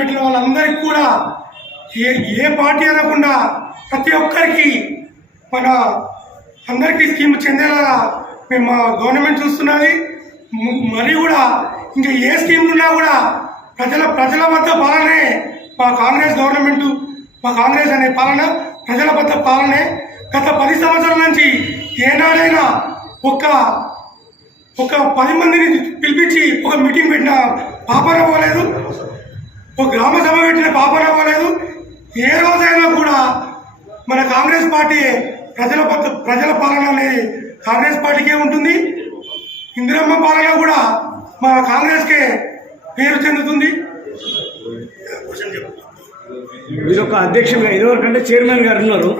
పెట్టిన వాళ్ళందరికీ కూడా ఏ ఏ పార్టీ అనకుండా ప్రతి ఒక్కరికి మన అందరికీ స్కీమ్ చెందేలా మేము మా గవర్నమెంట్ చూస్తున్నది. మరి కూడా ఇంకా ఏ స్కీమ్ ఉన్నా కూడా ప్రజల ప్రజల వద్ద పాలనే మా కాంగ్రెస్ గవర్నమెంట్ మా కాంగ్రెస్ అనే పాలన ప్రజల వద్ద పాలనే. గత పది సంవత్సరాల నుంచి ఏనాడైనా ఒక ఒక పది మందిని పిలిపించి ఒక మీటింగ్ పెట్టిన పాపన పోలేదు. ఒక గ్రామ సభ పెట్టిన పాపన పోలేదు ఏ రోజైనా కూడా మన కాంగ్రెస్ పార్టీ ప్రజల ప్రజల పాలన అనేది కాంగ్రెస్ పార్టీకే ఉంటుంది. ఇందిరమ్మ పాలన కూడా మన కాంగ్రెస్కే పేరు చెందుతుంది. మీరు ఒక అధ్యక్షులుగా ఇదివరకంటే చైర్మన్ గారు ఉన్నారు.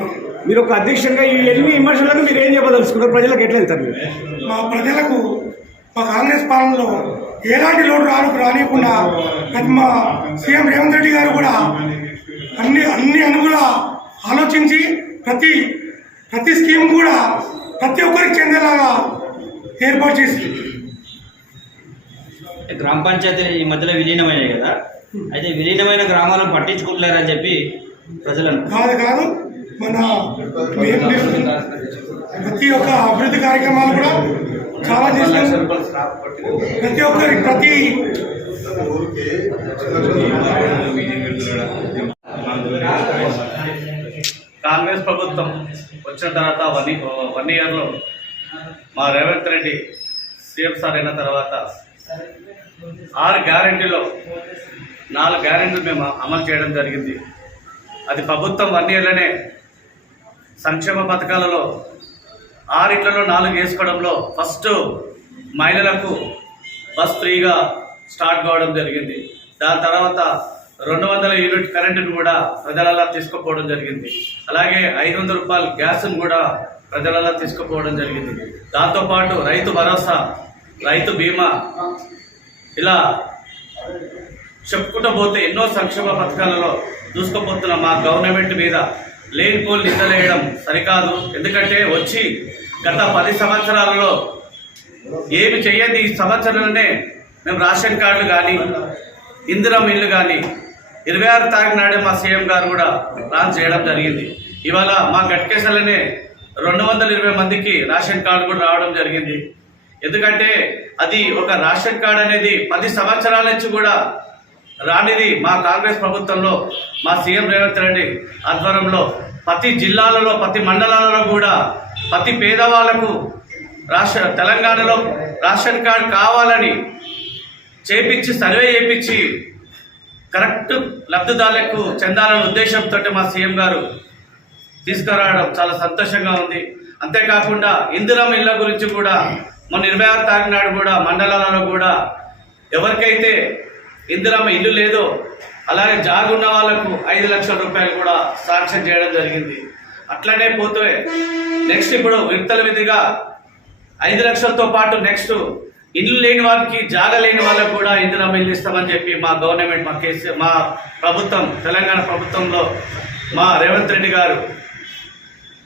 మీరు ఒక అధ్యక్షులుగా ఈ ఎన్ని విమర్శలకు మీరు ఏం చెప్పదలుచుకున్నారు? ప్రజలకు ఎట్లా వెళ్తారు మా ప్రజలకు మా కాంగ్రెస్ పాలనలో ఎలాంటి లోటు రాను రానియకుండా మా సీఎం రేవంత్ రెడ్డి గారు కూడా అన్ని అన్ని అనుగుణ ఆలోచించి ప్రతి ప్రతి స్కీమ్ కూడా ప్రతి ఒక్కరికి చెందేలాగా ఏర్పాటు చేసి గ్రామ పంచాయతీలు ఈ మధ్యలో విలీనమైనాయి కదా? అయితే విలీనమైన గ్రామాలను పట్టించుకుంటలేరని చెప్పి ప్రజలను కాదు కాదు మన ప్రతి ఒక్క అభివృద్ధి కార్యక్రమాలు కూడా చాలా ప్రతి ఒక్కరి ప్రతి కాంగ్రెస్ ప్రభుత్వం వచ్చిన తర్వాత వన్ వన్ ఇయర్లో మా రేవంత్ రెడ్డి సీఎం సార్ అయిన తర్వాత ఆరు గ్యారెంటీలో నాలుగు గ్యారెంటీలు మేము అమలు చేయడం జరిగింది. అది ప్రభుత్వం వన్ ఇయర్లోనే సంక్షేమ పథకాలలో ఆరిట్లలో నాలుగు వేసుకోవడంలో ఫస్ట్ మహిళలకు బస్ ఫ్రీగా స్టార్ట్ కావడం జరిగింది. దాని తర్వాత రెండు వందల యూనిట్ కరెంటును కూడా ప్రజలలా తీసుకుపోవడం జరిగింది. అలాగే ఐదు వందల రూపాయల గ్యాస్ను కూడా ప్రజలలా తీసుకుపోవడం జరిగింది. దాంతోపాటు రైతు భరోసా రైతు బీమా ఇలా చెప్పుకుంటూ పోతే ఎన్నో సంక్షేమ పథకాలలో దూసుకుపోతున్న మా గవర్నమెంట్ మీద లేనిపోలు నిందలేయడం సరికాదు. ఎందుకంటే వచ్చి గత పది సంవత్సరాలలో ఏమి చేయని ఈ సంవత్సరంలోనే మేము రేషన్ కార్డులు కానీ ఇందిరం ఇల్లు కానీ ఇరవై ఆరు తారీఖు నాడే మా సీఎం గారు కూడా లాంచ్ చేయడం జరిగింది. ఇవాళ మా గట్కేసలనే రెండు వందల ఇరవై మందికి రేషన్ కార్డు కూడా రావడం జరిగింది. ఎందుకంటే అది ఒక రేషన్ కార్డు అనేది పది సంవత్సరాల నుంచి కూడా రానిది మా కాంగ్రెస్ ప్రభుత్వంలో మా సీఎం రేవంత్ రెడ్డి ఆధ్వర్యంలో ప్రతి జిల్లాలలో ప్రతి మండలాలలో కూడా ప్రతి పేదవాళ్ళకు రాష్ట్ర తెలంగాణలో రేషన్ కార్డు కావాలని చేపించి సర్వే చేపించి కరెక్ట్ లబ్ధిదారులకు చెందాలనే ఉద్దేశంతో మా సీఎం గారు తీసుకురావడం చాలా సంతోషంగా ఉంది. అంతేకాకుండా ఇందిరం ఇళ్ళ గురించి కూడా మొన్న ఇరవై ఆరు తారీఖు నాడు కూడా మండలాలలో కూడా ఎవరికైతే ఇందిరమ్మ ఇల్లు లేదో అలాగే జాగున్న వాళ్ళకు ఐదు లక్షల రూపాయలు కూడా సాంక్షన్ చేయడం జరిగింది. అట్లనే పోతే నెక్స్ట్ ఇప్పుడు విడతల విధిగా ఐదు లక్షలతో పాటు నెక్స్ట్ ఇల్లు లేని వారికి జాగ లేని వాళ్ళకు కూడా ఇందిరమ్మ ఇల్లు ఇస్తామని చెప్పి మా గవర్నమెంట్ మా కేసీ మా ప్రభుత్వం తెలంగాణ ప్రభుత్వంలో మా రేవంత్ రెడ్డి గారు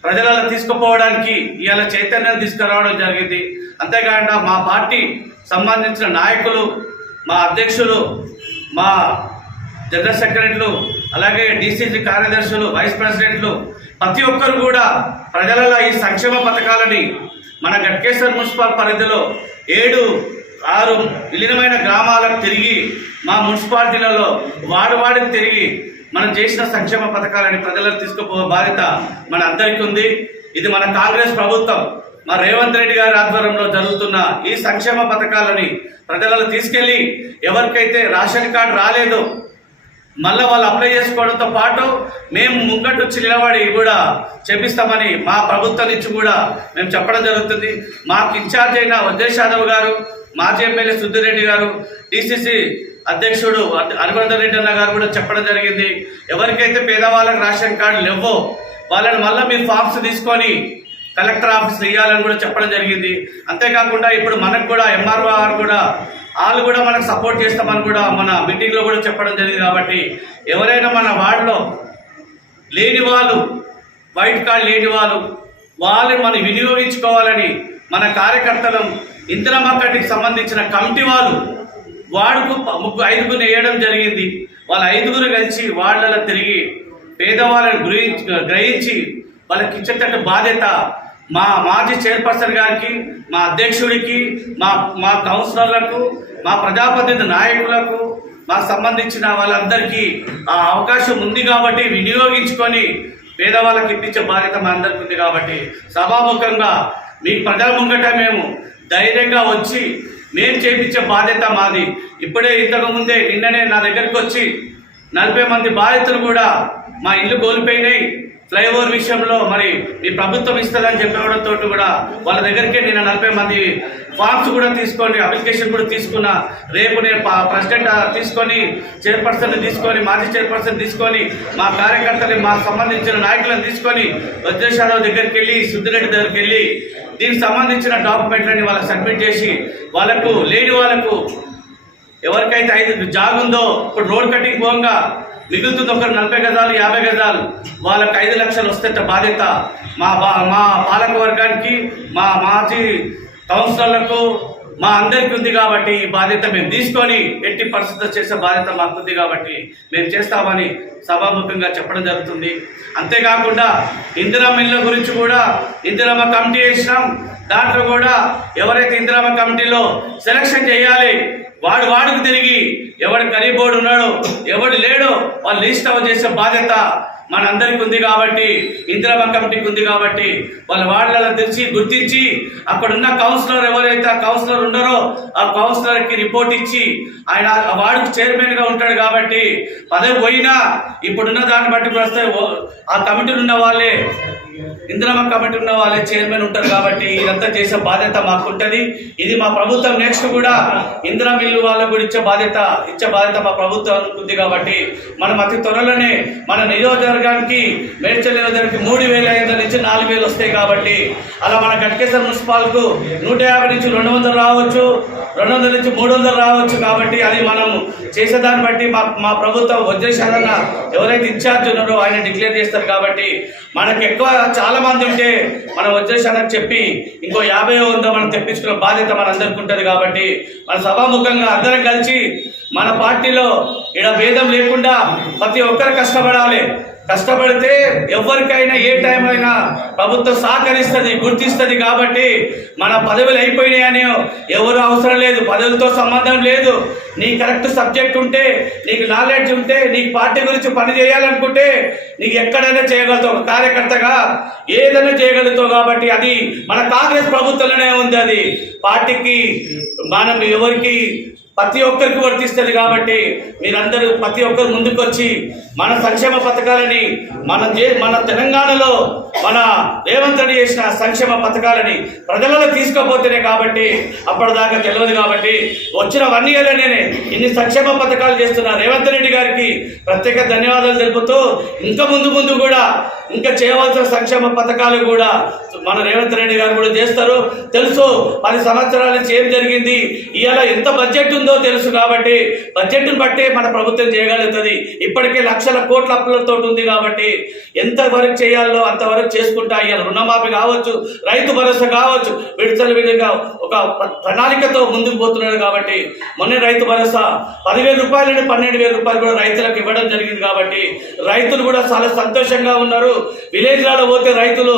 ప్రజలలో తీసుకుపోవడానికి ఇవాళ చైతన్యం తీసుకురావడం జరిగింది. అంతేకాకుండా మా పార్టీ సంబంధించిన నాయకులు మా అధ్యక్షులు మా జనరల్ సెక్రటరీలు అలాగే డీసీసీ కార్యదర్శులు వైస్ ప్రెసిడెంట్లు ప్రతి ఒక్కరు కూడా ప్రజలలో ఈ సంక్షేమ పథకాలని మన గట్కేశ్వర్ మున్సిపల్ పరిధిలో ఏడు ఆరు విలీనమైన గ్రామాలకు తిరిగి మా మున్సిపాలిటీలలో వాడు వాడికి తిరిగి మనం చేసిన సంక్షేమ పథకాలని ప్రజలకు తీసుకుపో బాధ్యత మన అందరికీ ఉంది ఇది మన కాంగ్రెస్ ప్రభుత్వం. మా రేవంత్ రెడ్డి గారి ఆధ్వర్యంలో జరుగుతున్న ఈ సంక్షేమ పథకాలని ప్రజలలో తీసుకెళ్ళి ఎవరికైతే రేషన్ కార్డు రాలేదో మళ్ళీ వాళ్ళు అప్లై చేసుకోవడంతో పాటు మేము ముంగట్టు చిల్లవాడి నిలబడి కూడా చేపిస్తామని మా ప్రభుత్వం నుంచి కూడా మేము చెప్పడం జరుగుతుంది. మాకు ఇన్ఛార్జ్ అయిన ఉద్దేశ్ యాదవ్ గారు మాజీ ఎమ్మెల్యే సుద్దిరెడ్డి గారు డిసిసి అధ్యక్షుడు హరివర్ధన్ రెడ్డి అన్న గారు కూడా చెప్పడం జరిగింది. ఎవరికైతే పేదవాళ్ళకి రేషన్ కార్డు లేవో వాళ్ళని మళ్ళీ మీరు ఫామ్స్ తీసుకొని కలెక్టర్ ఆఫీస్ ఇవ్వాలని కూడా చెప్పడం జరిగింది. అంతేకాకుండా ఇప్పుడు మనకు కూడా ఎంఆర్ఓ ఆర్ కూడా వాళ్ళు కూడా మనకు సపోర్ట్ చేస్తామని కూడా మన మీటింగ్లో కూడా చెప్పడం జరిగింది కాబట్టి ఎవరైనా మన వార్డులో లేని వాళ్ళు వైట్ కార్డ్ లేని వాళ్ళు వాళ్ళని మనం వినియోగించుకోవాలని మన కార్యకర్తలు ఇందిరమ్మ కట్టికి సంబంధించిన కమిటీ వాళ్ళు వాడుకు ముగ్గు ఐదుగురు వేయడం జరిగింది. వాళ్ళ ఐదుగురు కలిసి వాళ్ళలో తిరిగి పేదవాళ్ళని గురించి గ్రహించి వాళ్ళకి ఇచ్చేటట్టు బాధ్యత మా మాజీ చైర్పర్సన్ గారికి మా అధ్యక్షుడికి మా మా కౌన్సిలర్లకు మా ప్రజాప్రతినిధి నాయకులకు మాకు సంబంధించిన వాళ్ళందరికీ ఆ అవకాశం ఉంది కాబట్టి వినియోగించుకొని పేదవాళ్ళకి ఇప్పించే బాధ్యత మా అందరికి ఉంది కాబట్టి సభాముఖంగా మీ ప్రజల ముంగట మేము ధైర్యంగా వచ్చి మేము చేపించే బాధ్యత మాది. ఇప్పుడే ఇంతకు ముందే నిన్ననే నా దగ్గరికి వచ్చి నలభై మంది బాధితులు కూడా మా ఇల్లు కోల్పోయినాయి. ఫ్లైఓవర్ విషయంలో మరి మీ ప్రభుత్వం ఇస్తుందని చెప్పడంతో కూడా వాళ్ళ దగ్గరికి నేను నలభై మంది ఫార్మ్స్ కూడా తీసుకొని అప్లికేషన్ కూడా తీసుకున్న రేపు నేను ప్రెసిడెంట్ తీసుకొని చైర్పర్సన్ తీసుకొని మాజీ చైర్పర్సన్ తీసుకొని మా కార్యకర్తలు మాకు సంబంధించిన నాయకులను తీసుకొని వజ్రేశ్వరరావు దగ్గరికి వెళ్ళి సిద్ధిరెడ్డి దగ్గరికి వెళ్ళి దీనికి సంబంధించిన డాక్యుమెంట్లని వాళ్ళకి సబ్మిట్ చేసి వాళ్ళకు లేని వాళ్ళకు ఎవరికైతే ఐదు జాగుందో ఇప్పుడు రోడ్ కటింగ్ పోగా మిగులుతుంది ఒకరు నలభై గజాలు యాభై గజాలు. వాళ్ళకి ఐదు లక్షలు వస్తే బాధ్యత. మా బా- మా పాలక వర్గానికి మా మాజీ కౌన్సిలర్లకు మా అందరికీ ఉంది కాబట్టి ఈ బాధ్యత మేము తీసుకొని ఎట్టి పరిస్థితుల్లో చేసే బాధ్యత మాకు ఉంది కాబట్టి మేము చేస్తామని సభాముఖంగా చెప్పడం జరుగుతుంది. అంతేకాకుండా ఇందిరా మిల్ల గురించి కూడా ఇందిరమ్మ కమిటీ వేసినాం. దాంట్లో కూడా ఎవరైతే ఇందిరామ కమిటీలో సెలక్షన్ చేయాలి వాడు వాడుకు తిరిగి ఎవడు కరీబోర్డు ఉన్నాడో ఎవడు లేడో వాళ్ళు లిస్ట్ అవ చేసే బాధ్యత మనందరికి ఉంది కాబట్టి ఇందిరామ కమిటీకి ఉంది కాబట్టి వాళ్ళ వాళ్ళ తెచ్చి గుర్తించి అక్కడున్న కౌన్సిలర్ ఎవరైతే ఆ కౌన్సిలర్ ఉన్నారో ఆ కౌన్సిలర్కి రిపోర్ట్ ఇచ్చి ఆయన ఆ వార్డుకు ఉంటాడు కాబట్టి పదవి పోయినా ఇప్పుడున్న దాన్ని బట్టి వస్తే ఆ కమిటీలు ఉన్న వాళ్ళే ఇందిరమ్మ కమిటీ ఉన్న వాళ్ళే చైర్మన్ ఉంటారు కాబట్టి ఇదంతా చేసే బాధ్యత మాకు ఉంటుంది ఇది మా ప్రభుత్వం నెక్స్ట్ కూడా ఇందిరా మిల్లు వాళ్ళకు కూడా ఇచ్చే బాధ్యత ఇచ్చే బాధ్యత మా ప్రభుత్వం ఉంది కాబట్టి మనం అతి త్వరలోనే మన నియోజకవర్గానికి మేడ్చల్ నియోజకవర్గానికి మూడు వేల ఐదు వందల నుంచి నాలుగు వేలు వస్తాయి కాబట్టి అలా మన గట్కేశ్వర మున్సిపాల్కు నూట యాభై నుంచి రెండు వందలు రావచ్చు. రెండు వందల నుంచి మూడు వందలు రావచ్చు కాబట్టి అది మనం చేసేదాన్ని బట్టి మా మా ప్రభుత్వం వజ్రేశాలన్న ఎవరైతే ఇన్ఛార్జ్ ఉన్నారో ఆయన డిక్లేర్ చేస్తారు కాబట్టి మనకు ఎక్కువ చాలా మంది ఉంటే మనం వజ్రేశాలకు చెప్పి ఇంకో యాభై ఉందో మనం తెప్పించుకున్న బాధ్యత మన అందరికి ఉంటుంది కాబట్టి మన సభాముఖంగా అందరం కలిసి మన పార్టీలో ఇక్కడ భేదం లేకుండా ప్రతి ఒక్కరు కష్టపడాలి. కష్టపడితే ఎవరికైనా ఏ టైం అయినా ప్రభుత్వం సహకరిస్తుంది గుర్తిస్తుంది కాబట్టి మన పదవులు అయిపోయినాయని ఎవరు అవసరం లేదు. పదవులతో సంబంధం లేదు. నీ కరెక్ట్ సబ్జెక్ట్ ఉంటే నీకు నాలెడ్జ్ ఉంటే నీకు పార్టీ గురించి పని చేయాలనుకుంటే నీకు ఎక్కడైనా చేయగలుగుతావు. ఒక కార్యకర్తగా ఏదైనా చేయగలుగుతావు కాబట్టి అది మన కాంగ్రెస్ ప్రభుత్వంలోనే ఉంది అది. పార్టీకి మనం ఎవరికి ప్రతి ఒక్కరికి వర్తిస్తుంది కాబట్టి మీరందరూ ప్రతి ఒక్కరు ముందుకొచ్చి మన సంక్షేమ పథకాలని మన దే మన తెలంగాణలో మన రేవంత్ రెడ్డి చేసిన సంక్షేమ పథకాలని ప్రజలలో తీసుకోపోతేనే కాబట్టి అప్పటిదాకా తెలియదు కాబట్టి వచ్చిన వన్ ఇయర్లోనే నేనే ఇన్ని సంక్షేమ పథకాలు చేస్తున్న రేవంత్ రెడ్డి గారికి ప్రత్యేక ధన్యవాదాలు తెలుపుతూ ఇంకా ముందు ముందు కూడా ఇంకా చేయవలసిన సంక్షేమ పథకాలు కూడా మన రేవంత్ రెడ్డి గారు కూడా చేస్తారు. తెలుసు పది సంవత్సరాల నుంచి ఏం జరిగింది. ఇవాళ ఎంత బడ్జెట్ ఉంది. తెలుసు కాబట్టి బడ్జెట్ను బట్టే మన ప్రభుత్వం చేయగలుగుతుంది. ఇప్పటికే లక్షల కోట్ల అప్పులతో ఉంది కాబట్టి ఎంత వరకు చేయాలో అంతవరకు చేసుకుంటా ఇవాళ రుణమాఫీ కావచ్చు రైతు భరోసా కావచ్చు విడుదల విడిగా ఒక ప్రణాళికతో ముందుకు పోతున్నాడు కాబట్టి మొన్న రైతు భరోసా పదివేల రూపాయల నుండి పన్నెండు వేల రూపాయలు కూడా రైతులకు ఇవ్వడం జరిగింది కాబట్టి రైతులు కూడా చాలా సంతోషంగా ఉన్నారు. విలేజ్లలో పోతే రైతులు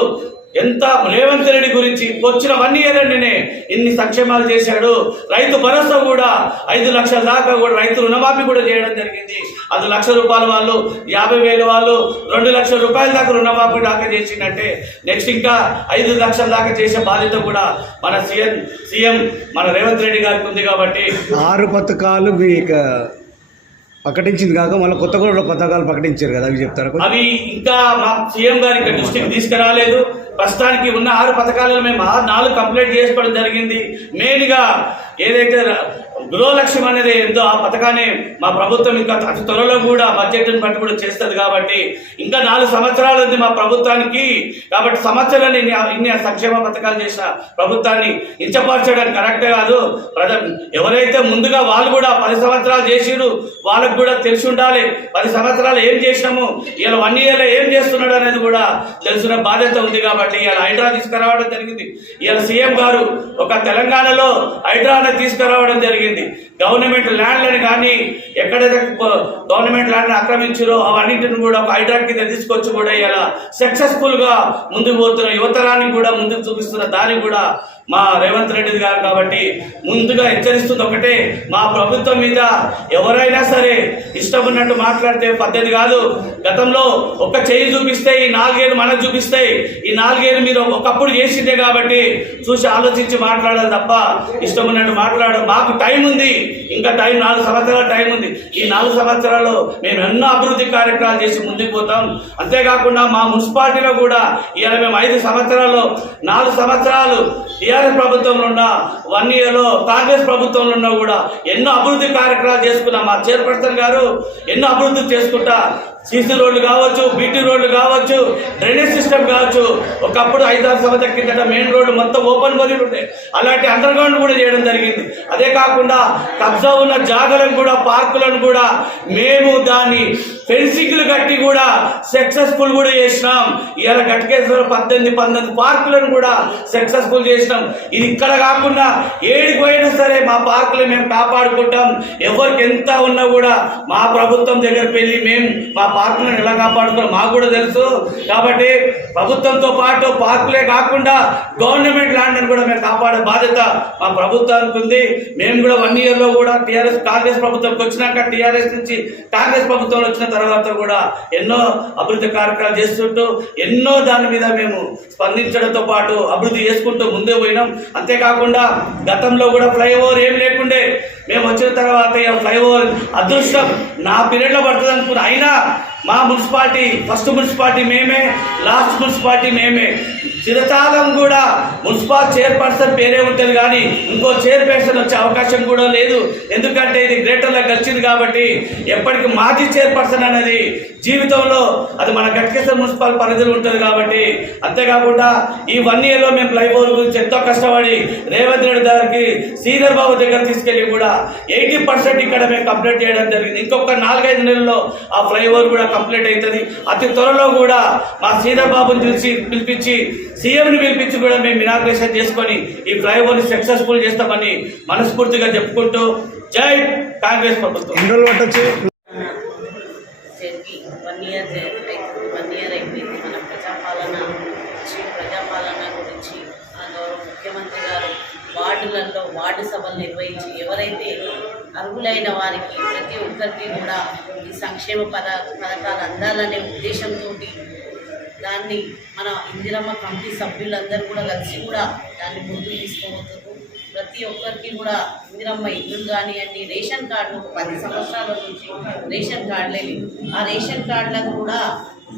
ఎంత రేవంత్ రెడ్డి గురించి వచ్చిన వన్ ఇయర్ అండినే ఇన్ని సంక్షేమాలు చేశాడు. రైతు భరోసా కూడా ఐదు లక్షల దాకా కూడా రైతు రుణమాఫీ కూడా చేయడం జరిగింది. అది లక్ష రూపాయల వాళ్ళు యాభై వేల వాళ్ళు రెండు లక్షల రూపాయల దాకా రుణమాఫీ దాకా చేసిందంటే నెక్స్ట్ ఇంకా ఐదు లక్షల దాకా చేసే బాధ్యత కూడా మన సీఎం సీఎం మన రేవంత్ రెడ్డి గారికి ఉంది కాబట్టి ఆరు పథకాలు మీకు ప్రకటించింది కాక మళ్ళీ కొత్త కూడా పథకాలు ప్రకటించారు కదా అవి చెప్తారు అవి ఇంకా మా సీఎం గారి ఇక్కడ దృష్టికి తీసుకురాలేదు. ప్రస్తుతానికి ఉన్న ఆరు పథకాలను మేము నాలుగు కంప్లీట్ చేసుకోవడం జరిగింది. మెయిన్గా ఏదైతే గృహలక్ష్యం అనేది ఏందో ఆ పథకాన్ని మా ప్రభుత్వం ఇంకా అతి త్వరలో కూడా బడ్జెట్ని బట్టి కూడా చేస్తుంది కాబట్టి ఇంకా నాలుగు సంవత్సరాలు ఉంది మా ప్రభుత్వానికి. కాబట్టి సంవత్సరాన్ని ఇన్ని సంక్షేమ పథకాలు చేసిన ప్రభుత్వాన్ని ఇంచపరచడం కరెక్ట్ కాదు. ప్రజ ఎవరైతే ముందుగా వాళ్ళు కూడా పది సంవత్సరాలు చేసిరు వాళ్ళకు కూడా తెలిసి ఉండాలి. పది సంవత్సరాలు ఏం చేసినాము ఇలా వన్ ఇయర్లో ఏం చేస్తున్నాడు అనేది కూడా తెలిసిన బాధ్యత ఉంది కాబట్టి ఇలా హైడ్రా తీసుకురావడం జరిగింది. ఇలా సీఎం గారు ఒక తెలంగాణలో హైడ్రాని తీసుకురావడం జరిగింది. జరిగింది గవర్నమెంట్ ల్యాండ్లను కానీ ఎక్కడైతే గవర్నమెంట్ ల్యాండ్ ఆక్రమించారో అవన్నింటిని కూడా ఒక హైడ్రాట్ కింద తీసుకొచ్చి కూడా ఇలా సక్సెస్ఫుల్గా ముందుకు పోతున్న యువతరాన్ని కూడా ముందుకు చూపిస్తున్న దాన్ని కూడా మా రేవంత్ రెడ్డి గారు కాబట్టి ముందుగా హెచ్చరిస్తుంది ఒకటే మా ప్రభుత్వం మీద ఎవరైనా సరే ఇష్టం ఉన్నట్టు మాట్లాడితే పద్ధతి కాదు. గతంలో ఒక చేయి చూపిస్తే ఈ నాలుగేళ్ళు మనకు చూపిస్తాయి ఈ నాలుగేళ్ళు మీరు ఒకప్పుడు చేసిందే కాబట్టి చూసి ఆలోచించి మాట్లాడాలి తప్ప ఇష్టం ఉన్నట్టు మాట్లాడడం మాకు టైం ఉంది. ఇంకా టైం నాలుగు సంవత్సరాల టైం ఉంది. ఈ నాలుగు సంవత్సరాలు మేము ఎన్నో అభివృద్ధి కార్యక్రమాలు చేసి ముందుకు పోతాం. అంతేకాకుండా మా మున్సిపాలిటీలో కూడా ఇలా మేము ఐదు సంవత్సరాలు నాలుగు సంవత్సరాలు టీఆర్ఎస్ ప్రభుత్వంలో ఉన్న వన్ ఇయర్లో కాంగ్రెస్ ప్రభుత్వంలో ఉన్నా కూడా ఎన్నో అభివృద్ధి కార్యక్రమాలు చేసుకున్నాం మా చైర్పర్సన్ గారు ఎన్నో అభివృద్ధి చేసుకుంటా సీసీ రోడ్లు కావచ్చు బీటీ రోడ్లు కావచ్చు డ్రైనేజ్ సిస్టమ్ కావచ్చు ఒకప్పుడు ఐదారు సంవత్సరాల కిందట మెయిన్ రోడ్డు మొత్తం ఓపెన్ బదిలు ఉండే. అలాంటి అండర్ గ్రౌండ్ కూడా చేయడం జరిగింది. అదే కాకుండా కబ్జా ఉన్న జాగలను కూడా పార్కులను కూడా మేము దాన్ని ఫెన్సింగ్లు కట్టి కూడా సక్సెస్ఫుల్ కూడా చేసినాం. ఇవాళ గట్కేశ్వర పద్దెనిమిది పంతొమ్మిది పార్కులను కూడా సక్సెస్ఫుల్ చేసినాం. ఇది ఇక్కడ కాకుండా ఏడికి పోయినా సరే మా పార్కులు మేము కాపాడుకుంటాం. ఎవరికి ఎంత ఉన్నా కూడా మా ప్రభుత్వం దగ్గరికి వెళ్ళి మేము మా పార్కులను ఎలా కాపాడుకోవాలి మాకు కూడా తెలుసు. కాబట్టి ప్రభుత్వంతో పాటు పార్కులే కాకుండా గవర్నమెంట్ ల్యాండ్ కూడా మేము కాపాడే బాధ్యత మా ప్రభుత్వానికి ఉంది. మేము కూడా వన్ ఇయర్లో కూడా టీఆర్ఎస్ కాంగ్రెస్ ప్రభుత్వంకి వచ్చినాక టీఆర్ఎస్ నుంచి కాంగ్రెస్ ప్రభుత్వం వచ్చిన తర్వాత కూడా ఎన్నో అభివృద్ధి కార్యక్రమాలు చేస్తుంటూ ఎన్నో దాని మీద మేము స్పందించడంతో పాటు అభివృద్ధి చేసుకుంటూ ముందే పోయినాం. అంతేకాకుండా గతంలో కూడా ఫ్లైఓవర్ ఏం లేకుండే మేము వచ్చిన తర్వాత ఫ్లైఓవర్ అదృష్టం నా పీరియడ్లో పడుతుంది అనుకున్నా. అయినా మా మున్సిపాలిటీ ఫస్ట్ మున్సిపాలిటీ మేమే లాస్ట్ మున్సిపాలిటీ మేమే. చిరకాలం కూడా మున్సిపల్ చైర్పర్సన్ పేరే ఉంటుంది కానీ ఇంకో చైర్పర్సన్ వచ్చే అవకాశం కూడా లేదు. ఎందుకంటే ఇది గ్రేటర్లో గెలిచింది కాబట్టి ఎప్పటికీ మాజీ చైర్పర్సన్ అనేది జీవితంలో అది మన గట్కేశ్వర మున్సిపల్ పరిధిలో ఉంటుంది కాబట్టి అంతేకాకుండా ఈ వన్ ఇయర్లో మేము ఫ్లైఓవర్ గురించి ఎంతో కష్టపడి రేవంత్ రెడ్డి గారికి సీనియర్ బాబు దగ్గర తీసుకెళ్ళి కూడా ఎయిటీ పర్సెంట్ ఇక్కడ మేము కంప్లీట్ చేయడం జరిగింది. ఇంకొక నాలుగైదు నెలల్లో ఆ ఫ్లైఓవర్ కూడా కంప్లీట్ అవుతుంది. అతి త్వరలో కూడా మా సీనియర్ బాబుని పిలిచి పిలిపించి సీఎంని పిలిపించి కూడా మేము ఇనాగ్రేషన్ చేసుకొని ఈ ఫ్లైఓవర్ని సక్సెస్ఫుల్ చేస్తామని మనస్ఫూర్తిగా చెప్పుకుంటూ జై కాంగ్రెస్ ప్రభుత్వం. జరిగి వన్ ఇయర్ వన్ ఇయర్ అయిపోయింది మన ప్రజాపాలన గురించి ప్రజాపాలన గురించి గౌరవ ముఖ్యమంత్రి గారు వార్డులలో వార్డు సభలు నిర్వహించి ఎవరైతే అర్హులైన వారికి ప్రతి ఒక్కరికి కూడా ఈ సంక్షేమ పద పథకాలు అందాలనే ఉద్దేశంతో దాన్ని మన ఇందిరమ్మ కమిటీ సభ్యులందరూ కూడా కలిసి కూడా దాన్ని ముందుకు తీసుకోబోతున్నారు. ప్రతి ఒక్కరికి కూడా ఇందిరమ్మ ఇల్లు కానివ్వండి రేషన్ కార్డు ఒక పది సంవత్సరాల నుంచి రేషన్ కార్డులే ఆ రేషన్ కార్డులకు కూడా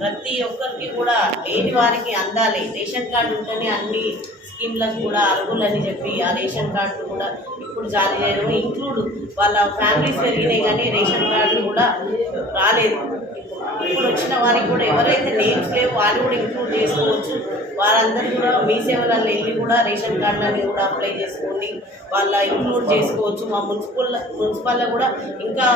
ప్రతి ఒక్కరికి కూడా లేని వారికి అందాలి. రేషన్ కార్డు ఉంటేనే అన్ని స్కీమ్లకు కూడా అర్హులని చెప్పి ఆ రేషన్ కార్డు కూడా ఇప్పుడు జారీ చేయడం. ఇంక్లూడ్ వాళ్ళ ఫ్యామిలీస్ పెరిగినాయి కానీ రేషన్ కార్డు కూడా రాలేదు. ఇప్పుడు వచ్చిన వారికి కూడా ఎవరైతే నేమ్స్ లేవు వాళ్ళు కూడా ఇంక్లూడ్ చేసుకోవచ్చు. వారందరూ కూడా మీ సేవలలో వెళ్ళి కూడా రేషన్ కార్డు అనేది కూడా అప్లై చేసుకోండి వాళ్ళ ఇంక్లూడ్ చేసుకోవచ్చు. మా మున్సిపల్ మున్సిపల్లో కూడా ఇంకా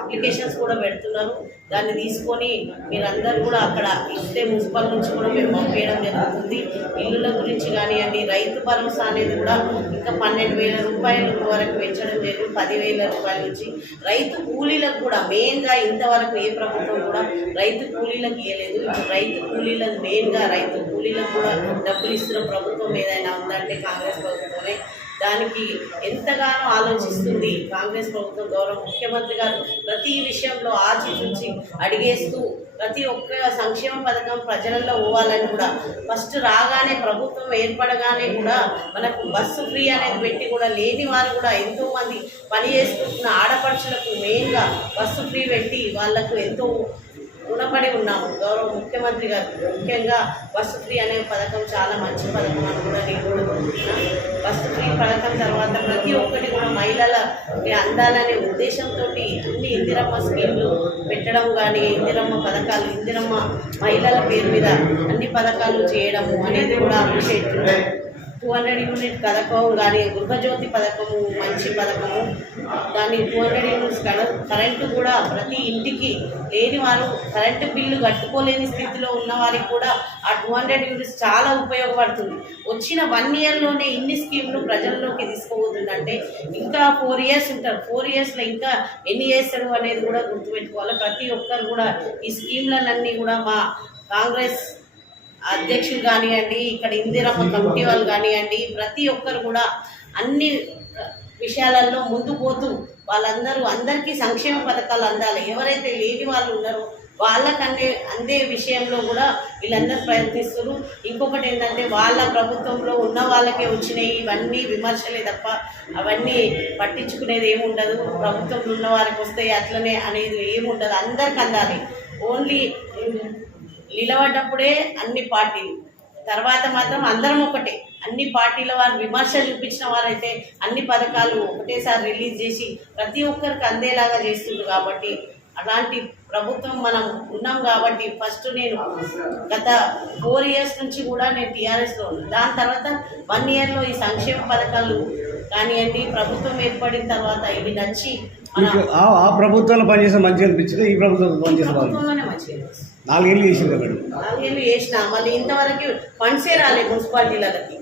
అప్లికేషన్స్ కూడా పెడుతున్నారు. దాన్ని తీసుకొని మీరందరూ కూడా అక్కడ ఇస్తే మున్సిపల్ నుంచి కూడా మేము పంపించడం జరుగుతుంది. ఇల్లుల గురించి కానివ్వండి రైతు భరోసా అనేది కూడా ఇంకా పన్నెండు వేల రూపాయల వరకు పెంచడం జరిగింది. పదివేల రూపాయల నుంచి రైతు కూలీలకు కూడా మెయిన్గా ఇంతవరకు ఏ ప్రభుత్వం కూడా రైతు కూలీలకు ఇవ్వలేదు రైతు కూలీలకు మెయిన్గా రైతు కూలీలకు కూడా డబ్బులు ఇస్తున్న ప్రభుత్వం ఏదైనా ఉందంటే కాంగ్రెస్ ప్రభుత్వమే. దానికి ఎంతగానో ఆలోచిస్తుంది కాంగ్రెస్ ప్రభుత్వం గౌరవ ముఖ్యమంత్రి గారు. ప్రతి విషయంలో ఆచితూచి అడిగేస్తూ ప్రతి ఒక్క సంక్షేమ పథకం ప్రజలలో పోవాలని కూడా. ఫస్ట్ రాగానే ప్రభుత్వం ఏర్పడగానే కూడా మనకు బస్సు ఫ్రీ అనేది పెట్టి కూడా లేని వారు కూడా ఎంతోమంది పని చేసుకుంటున్న ఆడపడుచులకు మెయిన్గా బస్సు ఫ్రీ పెట్టి వాళ్ళకు ఎంతో రుణపడి ఉన్నాము. గౌరవ ముఖ్యమంత్రి గారు ముఖ్యంగా బస్సు ఫ్రీ అనే పథకం చాలా మంచి పథకం అని కూడా నేను కూడా కోరుకుంటున్నాను బస్సు ఫ్రీ పథకం తర్వాత ప్రతి ఒక్కటి కూడా మహిళల అందాలనే ఉద్దేశంతో అన్ని ఇందిరమ్మ స్కీమ్లు పెట్టడం కానీ ఇందిరమ్మ పథకాలు ఇందిరమ్మ మహిళల పేరు మీద అన్ని పథకాలు చేయడము అనేది కూడా అప్రిషియేట్ టూ హండ్రెడ్ యూనిట్ పథకం కానీ గృహజ్యోతి పథకము మంచి పథకము. దాని టూ హండ్రెడ్ యూనిట్స్ కరెంటు కూడా ప్రతి ఇంటికి లేని వారు కరెంటు బిల్లు కట్టుకోలేని స్థితిలో ఉన్న వారికి కూడా ఆ టూ హండ్రెడ్ యూనిట్స్ చాలా ఉపయోగపడుతుంది. వచ్చిన వన్ ఇయర్లోనే ఇన్ని స్కీమ్లు ప్రజల్లోకి తీసుకుపోతుందంటే ఇంకా ఫోర్ ఇయర్స్ ఉంటారు. ఫోర్ ఇయర్స్లో ఇంకా ఎన్ని చేస్తారు అనేది కూడా గుర్తుపెట్టుకోవాలి. ప్రతి ఒక్కరు కూడా ఈ స్కీమ్లన్నీ కూడా మా కాంగ్రెస్ అధ్యక్షులు కానివ్వండి ఇక్కడ ఇందిరమ్మ కమిటీ వాళ్ళు కానివ్వండి ప్రతి ఒక్కరు కూడా అన్ని విషయాలలో ముందు పోతూ వాళ్ళందరూ అందరికీ సంక్షేమ పథకాలు అందాలి. ఎవరైతే లేని వాళ్ళు ఉన్నారో వాళ్ళకనే అందే అందే విషయంలో కూడా వీళ్ళందరూ ప్రయత్నిస్తారు ఇంకొకటి ఏంటంటే వాళ్ళ ప్రభుత్వంలో ఉన్న వాళ్ళకే వచ్చినాయి ఇవన్నీ విమర్శలే తప్ప అవన్నీ పట్టించుకునేది ఏమి ఉండదు. ప్రభుత్వంలో ఉన్న వారికి వస్తాయి అట్లనే అనేది ఏమి ఉండదు. అందరికి అందాలి. ఓన్లీ నిలబడ్డప్పుడే అన్ని పార్టీలు. తర్వాత మాత్రం అందరం ఒకటే. అన్ని పార్టీల వారు విమర్శ చూపించిన వారైతే అన్ని పథకాలు ఒకటేసారి రిలీజ్ చేసి ప్రతి ఒక్కరికి అందేలాగా చేస్తుండ్రు కాబట్టి అలాంటి ప్రభుత్వం మనం ఉన్నాం కాబట్టి ఫస్ట్ నేను గత ఫోర్ ఇయర్స్ నుంచి కూడా నేను టీఆర్ఎస్లో ఉన్నాను దాని తర్వాత వన్ ఇయర్లో ఈ సంక్షేమ పథకాలు కానివ్వండి ప్రభుత్వం ఏర్పడిన తర్వాత ఇవి నచ్చి ఆ- ఆ ప్రభుత్వంలో పనిచేస్తే మంచిగా అనిపించింది? ఈ ప్రభుత్వంలో పనిచేసే. నాలుగేళ్ళు చేసింది మేడం. నాలుగేళ్ళు చేసిన మళ్ళీ ఇంతవరకు ఫండ్సే రాలేదు మున్సిపాలిటీలకి.